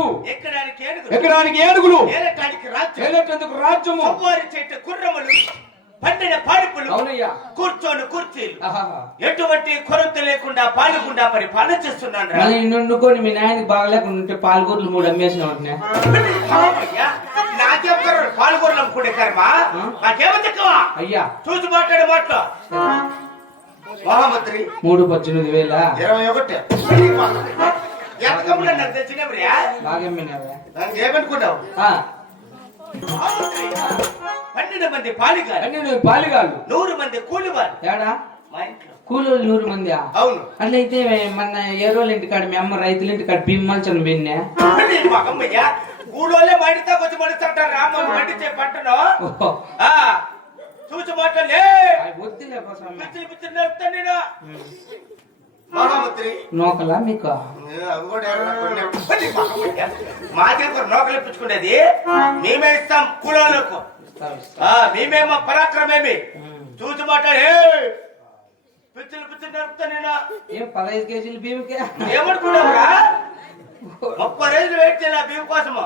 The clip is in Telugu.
గుర్రములు, ఎక్కడానికి ఏనుగులు, ఏలేటందుకు రాజ్యము, చెట్టు గుర్రములు, పండిన పాడుపులు, అవునయ్యా, కూర్చొని కుర్చీలు, ఎటువంటి కొరత లేకుండా పాలుకుండా పరిపాలన చేస్తున్నాను. నుండుకొని మీ నాయనకి బాగలేకుండా ఉంటే పాలకూరలు 3 అమ్మేసిన ఉంటున్నా. నాకెవరు పాలకూరలు అమ్ముకునే కర్మ? నాకేమో తక్కువ అయ్యా. చూసి మాట్లాడే మాటలు మహామంత్రి 3,18,000 ఎంత కమ్ముడా నాకు తెచ్చినప్పుడే బాగా అమ్మినావే. ఏమనుకున్నావు? 12 మంది పాలిగాలు, పాలిగాళ్ళు, 100 మంది కూలివారు. ఏడా మా ఇంట్లో కూలోళ్ళు 100 మంది? అవును. అట్లయితే మన ఏరోళ్ళ ఇంటికాడ మీ అమ్మ రైతుల ఇంటికాడ బిమ్మల్చను బిన్నే మగమ్మయ్య కూలోళ్ళే మండితో కొంచెం మడుతుంటారు. రామ్మ మండితే పంటను చూసి మాటలే వద్దులే పిచ్చి నడుపుతాను నేను. మహామంత్రి నోకలా మీకు? అవి కూడా మాకెందుకు నోకలు ఇప్పించుకునేది? మేమే ఇస్తాం కూలోళ్ళకు. మేమేమో పరాక్రమేమి చూసి మాట్లాడే పిచ్చి నడుపుతా నేను. ఏం 15 కేజీలు బియ్యకే? ఏమనుకున్నావురా? 30 రోజులు వెయిట్ చేయాలి బియ్యం కోసము.